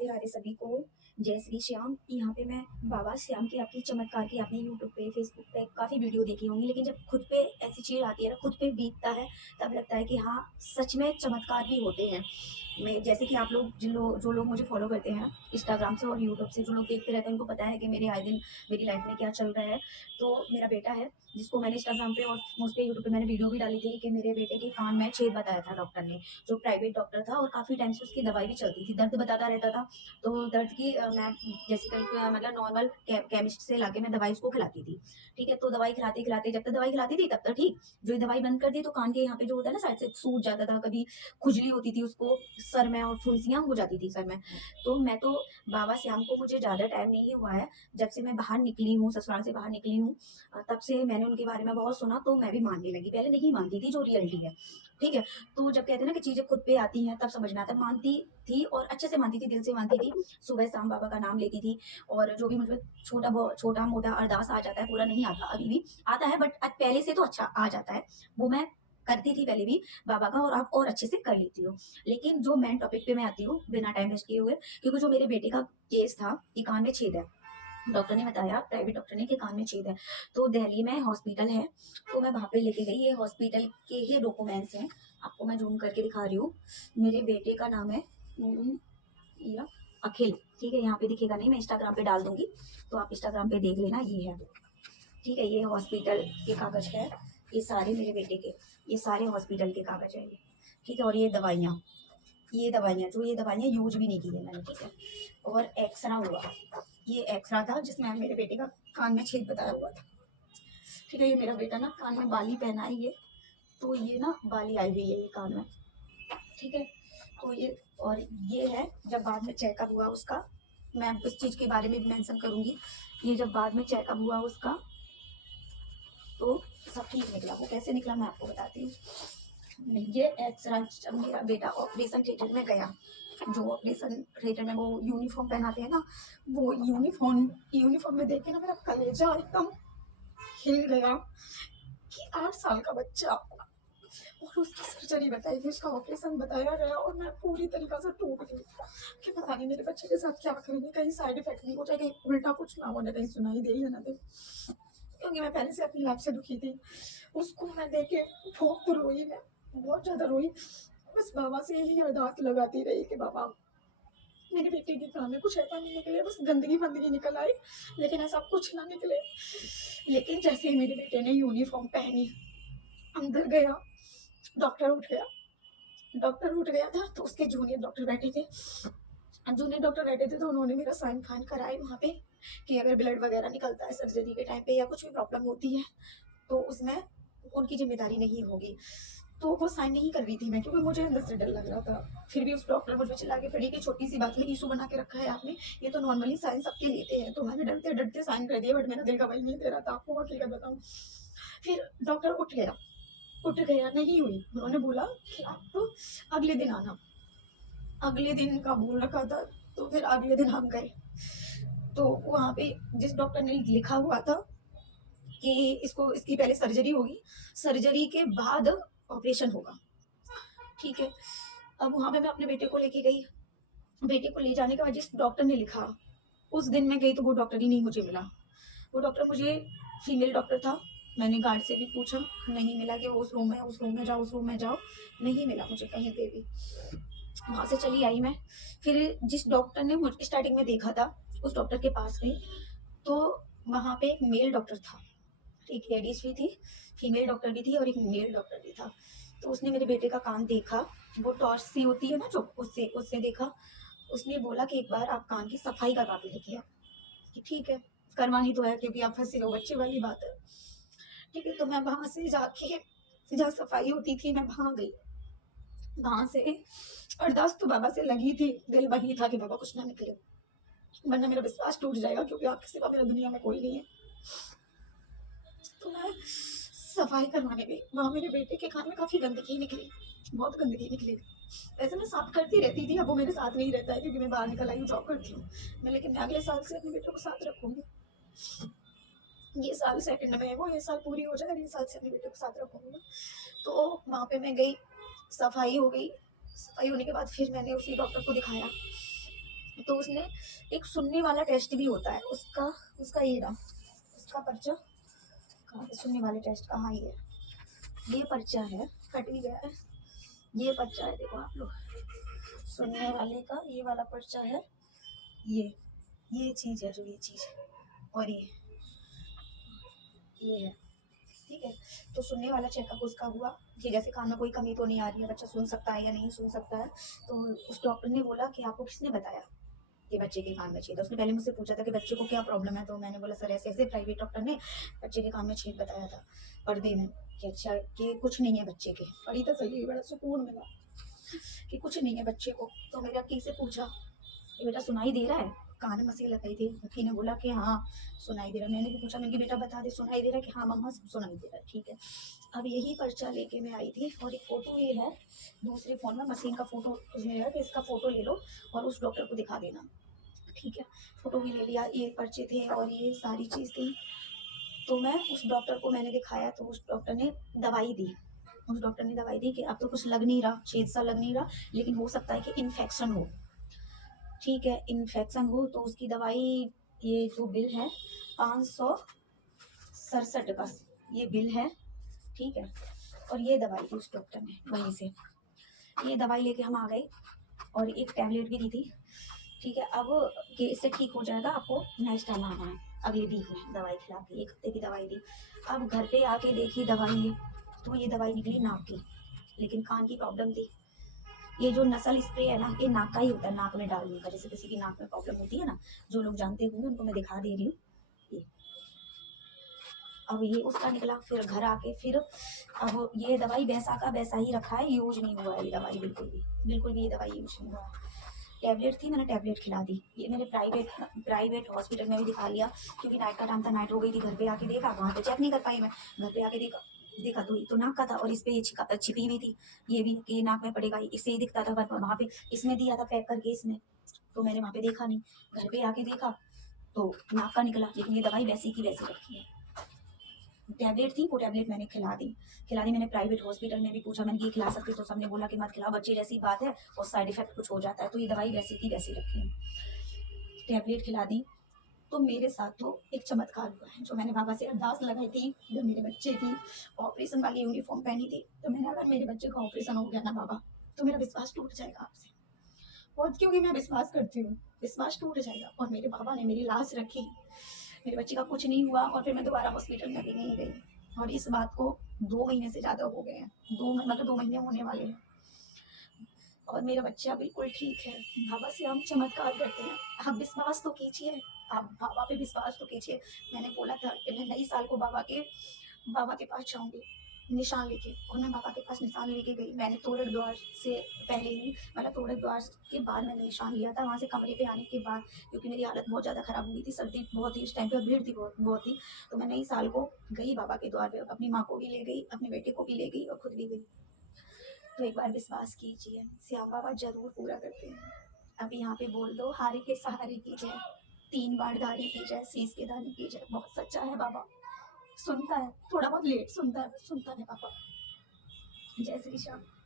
राधे राधे सभी को। जय श्री श्याम। यहाँ पे मैं बाबा श्याम की आपकी चमत्कार की आपने यूट्यूब पे फेसबुक पे काफ़ी वीडियो देखी होंगी, लेकिन जब खुद पे ऐसी चीज़ आती है ना, खुद पे बीतता है, तब लगता है कि हाँ, सच में चमत्कार भी होते हैं। मैं जैसे कि आप लोग जो लोग मुझे फॉलो करते हैं इंस्टाग्राम से और यूट्यूब से, जो लोग देखते रहते हैं, उनको पता है कि मेरे आए दिन मेरी लाइफ में क्या चल रहा है। तो मेरा बेटा है, जिसको मैंने इंस्टाग्राम पे और उस पे यूट्यूब पे मैंने वीडियो भी डाली थी कि मेरे बेटे के कान में छेद बताया था डॉक्टर ने, जो प्राइवेट डॉक्टर था, और काफ़ी टाइम से उसकी दवाई भी चलती थी, दर्द बताता रहता था। तो दर्द की मैं जैसे मतलब नॉर्मल केमिस्ट से लाके मैं दवाई उसको खिलाती थी। ठीक है, तो दवाई खिलाते खिलाते जब तक दवाई खिलाती थी तब तक ठीक, जो ये दवाई बंद कर दी तो कान के यहाँ पे जो होता है ना साइड से सूज जाता था, कभी खुजली होती थी उसको सर में और फुंसियां हो जाती थी सर में। तो मैं तो बाबा श्याम को मुझे ज्यादा टाइम नहीं हुआ है, जब से मैं बाहर निकली हूँ, ससुराल से बाहर निकली हूँ, तब से मैंने उनके बारे में बहुत सुना, तो मैं भी मानने लगी। पहले नहीं मानती थी, जो रियलिटी है। ठीक है, तो जब कहते हैं ना कि चीजें खुद पे आती हैं तब समझ में आता है। मानती थी और अच्छे से मानती थी, दिल से मानती थी, सुबह शाम बाबा का नाम लेती थी। और जो भी मुझे छोटा मोटा अरदास आ जाता है, पूरा नहीं आता अभी भी, आता है बट पहले से तो अच्छा आ जाता है। वो मैं करती थी पहले भी बाबा का, और अब और अच्छे से कर लेती हूँ। लेकिन जो मेन टॉपिक पे मैं आती हूँ बिना टाइम वेस्ट किए हुए, क्योंकि जो मेरे बेटे का केस था कि कान में छेद है, डॉक्टर ने बताया, प्राइवेट डॉक्टर ने, कि कान में छेद है। तो दिल्ली में हॉस्पिटल है, तो मैं वहां पे लेके गई। ये हॉस्पिटल के ही डॉक्यूमेंट्स हैं, आपको मैं जूम करके दिखा रही हूँ। मेरे बेटे का नाम है या अखिल। ठीक है, यहाँ पे दिखेगा नहीं, मैं इंस्टाग्राम पे डाल दूंगी, तो आप इंस्टाग्राम पे देख लेना। ये है, ठीक है, ये हॉस्पिटल के कागज है, ये सारे मेरे बेटे के, ये सारे हॉस्पिटल के कागज है ये। ठीक है, और ये दवाइयाँ जो ये दवाइयाँ यूज भी नहीं की है मैंने। ठीक है, और एक्सरा हुआ, ये एक्सरा था जिसमें मेरे बेटे का कान में छेद बताया हुआ था। ठीक है, ये मेरा बेटा ना कान में बाली पहना है ये, तो ये ना बाली आई हुई है ये कान में। ठीक है, तो ये, और ये है जब बाद में चेकअप हुआ उसका, मैं इस चीज के बारे में मेंशन करूंगी। ये जब बाद में चेकअप हुआ उसका, तो सब ठीक निकला। वो कैसे निकला मैं आपको बताती हूँ। ये एक्सरा, जब मेरा बेटा ऑपरेशन थिएटर में गया, जो ऑपरेशन थिएटर में वो यूनिफॉर्म पहनाते हैं ना, वो यूनिफॉर्म में देख के ना मेरा कलेजा एकदम हिल गया कि 8 साल का बच्चा, और उसकी सर्जरी बताई गई, उसका ऑपरेशन बताया गया, और मैं पूरी तरीका से टूट गई कि पता नहीं मेरे बच्चे के साथ क्या करेंगे, कहीं साइड इफेक्ट नहीं हो जाए, कहीं उल्टा कुछ ना हो जाए, कहीं सुनाई दे या ना दे, क्योंकि मैं पहले से अपनी लाइफ से दुखी थी। उसको मैं देखे बहुत रोई, मैं बहुत ज्यादा रोई। बस बाबा से यही अरदास लगाती रही कि बाबा मेरे बेटे के काम में कुछ ऐसा नहीं निकले, बस गंदगी बंदगी निकल आई, लेकिन ऐसा कुछ ना निकले। लेकिन जैसे ही मेरे बेटे ने यूनिफॉर्म पहनी, अंदर गया, डॉक्टर उठ गया। डॉक्टर उठ गया था, तो उसके जूनियर डॉक्टर बैठे थे। जूनियर डॉक्टर बैठे थे, तो उन्होंने मेरा साइन फाइन कराए वहाँ पे, कि अगर ब्लड वगैरह निकलता है सर्जरी के टाइम पे या कुछ भी प्रॉब्लम होती है, तो उसमें उनकी जिम्मेदारी नहीं होगी। तो वो साइन नहीं कर रही थी मैं, क्योंकि मुझे अंदर से डर लग रहा था। फिर भी उस डॉक्टर मुझ पर चिल्ला के पड़ी कि छोटी सी बात है, इशू बना के रखा है आपने, ये तो नॉर्मली साइन सबके लेते हैं। तो मैंने डरते डरते साइन कर दिया, बट मेरा दिल गवाही नहीं दे रहा था, आपको हकीकत बताऊं। फिर डॉक्टर उठ गया, नहीं हुई। उन्होंने बोला कि आप तो अगले दिन आना, अगले दिन का बोल रखा था। तो फिर अगले दिन हम गए, तो वहां पे जिस डॉक्टर ने लिखा हुआ था कि इसको, इसकी पहले सर्जरी होगी, सर्जरी के बाद ऑपरेशन होगा। ठीक है, अब वहां पे मैं अपने बेटे को लेके गई। बेटे को ले जाने के बाद जिस डॉक्टर ने लिखा, उस दिन मैं गई तो वो डॉक्टर ही नहीं मुझे मिला। वो डॉक्टर मुझे, फीमेल डॉक्टर था। मैंने गार्ड से भी पूछा, नहीं मिला, कि उस रूम में, उस रूम में जाओ, उस रूम में जाओ, नहीं मिला मुझे कहीं पे भी। वहां से चली आई मैं। फिर जिस डॉक्टर ने मुझे स्टार्टिंग में देखा था, उस डॉक्टर के पास गई, तो वहां पे एक मेल डॉक्टर था, एक लेडीज भी थी, फीमेल डॉक्टर भी थी, और एक मेल डॉक्टर भी था। तो उसने मेरे बेटे का कान देखा, वो टॉर्च सी होती है ना जो, उससे उससे देखा। उसने बोला कि एक बार आप कान की सफाई करवा के देखिए। कि ठीक है, करवानी तो है, क्योंकि आप फंसे हो, बच्चे वाली बात है। ठीक है, तो मैं वहां से जाके, जहाँ सफाई होती थी, मैं वहां गई। वहां से अरदास तो बाबा से लगी थी, दिल वही था कि बाबा कुछ ना निकले, वरना मेरा विश्वास टूट जाएगा, क्योंकि आपके सिवा मेरा दुनिया में कोई नहीं है। तो मैं सफाई करवाने गई, वहां मेरे बेटे के कान में काफी गंदगी निकली, बहुत गंदगी निकली। वैसे मैं साफ करती रहती थी, अब वो मेरे साथ नहीं रहता है, क्योंकि मैं बाहर निकल आई हूँ, जॉब करती हूँ मैं। लेकिन मैं अगले साल से अपने बेटे को साथ रखूंगी। ये साल सेकंड में है वो, ये साल पूरी हो जाए, ये साल से अपने बेटे को साथ रखूंगी मैं। तो वहां पे मैं गई, सफाई हो गई। सफाई होने के बाद फिर मैंने उसी डॉक्टर को दिखाया। तो उसने एक सुनने वाला टेस्ट भी होता है उसका, उसका ये रहा उसका पर्चा। कहाँ पे सुनने वाले टेस्ट का, हाँ ये पर्चा है, फट भी गया है। ये पर्चा है, देखो आप लोग, सुनने वाले का ये वाला पर्चा है। ये चीज़ है, जो ये चीज़, और ये है, ठीक है। तो सुनने वाला चेकअप उसका हुआ कि जैसे कान में कोई कमी तो नहीं आ रही है, बच्चा सुन सकता है या नहीं सुन सकता है। तो उस डॉक्टर ने बोला कि आपको किसने बताया कि बच्चे के कान में छेद है। उसने पहले मुझसे पूछा था कि बच्चे को क्या प्रॉब्लम है, तो मैंने बोला सर ऐसे ऐसे, प्राइवेट डॉक्टर ने बच्चे के कान में छेद बताया था पर्दे में। कि अच्छा, कि कुछ नहीं है बच्चे के। पढ़ी तो सही, बड़ा सुकून मिला कि कुछ नहीं है बच्चे को। तो मेरे अक्की से पूछा कि बेटा सुनाई दे रहा है, कान में मशीन लगाई थी। अक्की ने बोला कि हाँ सुनाई दे रहा है। मैंने भी पूछा, मैंने बेटा बता दे सुनाई दे रहा है, कि हाँ मम्मा सुनाई दे रहा है, ठीक है। अब यही पर्चा लेके मैं आई थी, और एक फ़ोटो ये है दूसरे फ़ोन में, मशीन का फ़ोटो उसमें है कि इसका फ़ोटो ले लो और उस डॉक्टर को दिखा देना, ठीक है। फ़ोटो भी ले लिया, ये पर्चे थे और ये सारी चीज़ थी। तो मैं उस डॉक्टर को मैंने दिखाया, तो उस डॉक्टर ने दवाई दी। उस डॉक्टर ने दवाई दी कि अब तो कुछ लग नहीं रहा, छेद सा लग नहीं रहा, लेकिन हो सकता है कि इन्फेक्शन हो, ठीक है। इन्फेक्शन हो तो उसकी दवाई, ये जो बिल है 567 का ये बिल है, ठीक है। और ये दवाई थी उस डॉक्टर ने वहीं से, ये दवाई लेके हम आ गए, और एक टैबलेट भी दी थी, ठीक है। अब कि इससे ठीक हो जाएगा, आपको नेक्स्ट टाइम आना है अगले वीक में, दवाई खिला के 1 हफ्ते की दवाई दी। अब घर पे आके देखी दवाई, तो ये दवाई निकली नाक की, लेकिन कान की प्रॉब्लम थी। ये जो नसल स्प्रे है ना, ये नाक का ही होता है, नाक में डालने का। जैसे किसी की नाक में प्रॉब्लम होती है ना, जो लोग जानते होंगे उनको मैं दिखा दे रही हूँ ये। अब ये उसका निकला, फिर घर आके फिर अब ये दवाई वैसा का वैसा ही रखा है, यूज नहीं हुआ है ये दवाई, बिल्कुल भी ये दवाई यूज नहीं हुआ है। टैबलेट थी, मैंने टैबलेट खिला दी। ये मैंने प्राइवेट हॉस्पिटल में भी दिखा लिया, क्योंकि नाइट का टाइम था, नाइट हो गई थी। घर पे आके देखा, वहाँ पे चेक नहीं कर पाई मैं, घर पे आके देखा देखा तो ये तो नाक का था, और इस पे ये छिपी हुई थी, ये भी कि ये नाक में पड़ेगा, इससे ही दिखता था। वहाँ पे इसमें दिया था पैक करके इसमें, तो मैंने वहाँ पे देखा नहीं, घर पे आके देखा तो नाक का निकला, लेकिन ये दवाई वैसी की वैसी रखी है। टैबलेट थी, वो टैबलेट मैंने खिला दी। मैंने प्राइवेट हॉस्पिटल में भी पूछा, मैंने ये खिला सकती, तो सबने बोला कि मत खिलाओ, बच्चे जैसी बात है और साइड इफेक्ट कुछ हो जाता है, तो ये दवाई वैसी की वैसी रखी है। टैबलेट खिला दी। तो मेरे साथ तो एक चमत्कार हुआ है, जो मैंने बाबा से अरदास लगाई थी जब मेरे बच्चे की ऑपरेशन वाली यूनिफॉर्म पहनी थी। तो मैंने, अगर मेरे बच्चे का ऑपरेशन हो गया ना बाबा, तो मेरा विश्वास टूट जाएगा आपसे बहुत, क्योंकि मैं विश्वास करती हूँ, विश्वास टूट जाएगा। और मेरे बाबा ने मेरी लाश रखी, मेरे बच्चे का कुछ नहीं हुआ, और फिर मैं दोबारा हॉस्पिटल में भी नहीं गई। और इस बात को 2 महीने से ज़्यादा हो गए हैं, 2 महीने होने वाले हैं, और मेरा बच्चा बिल्कुल ठीक है। बाबा से हम चमत्कार करते हैं, आप विश्वास तो कीजिए, आप बाबा पे विश्वास तो कीजिए। मैंने बोला था कि मैं नई साल को बाबा के पास जाऊंगी निशान लेके, और मैं बाबा के पास निशान लेके गई। मैंने तोरड़ द्वार से पहले ही, मतलब तोरड़ द्वार के बाद मैंने निशान लिया था, वहाँ से कमरे पे आने के बाद, क्योंकि मेरी हालत बहुत ज़्यादा ख़राब हुई थी, सर्दी बहुत थी उस टाइम पे, और भीड़ थी बहुत बहुत ही। तो मैं नई साल को गई बाबा के द्वार पे, अपनी माँ को भी ले गई, अपने बेटे को भी ले गई, और खुद भी गई। तो एक बार विश्वास कीजिए, श्याम बाबा जरूर पूरा करते हैं। अब यहाँ पे बोल दो, हारे के सहारे की जय, 3 बार दारी की जय, शीश के दाने की जय। बहुत सच्चा है बाबा, सुनता है, थोड़ा बहुत लेट सुनता है, सुनता है बाबा। जय श्री श्याम।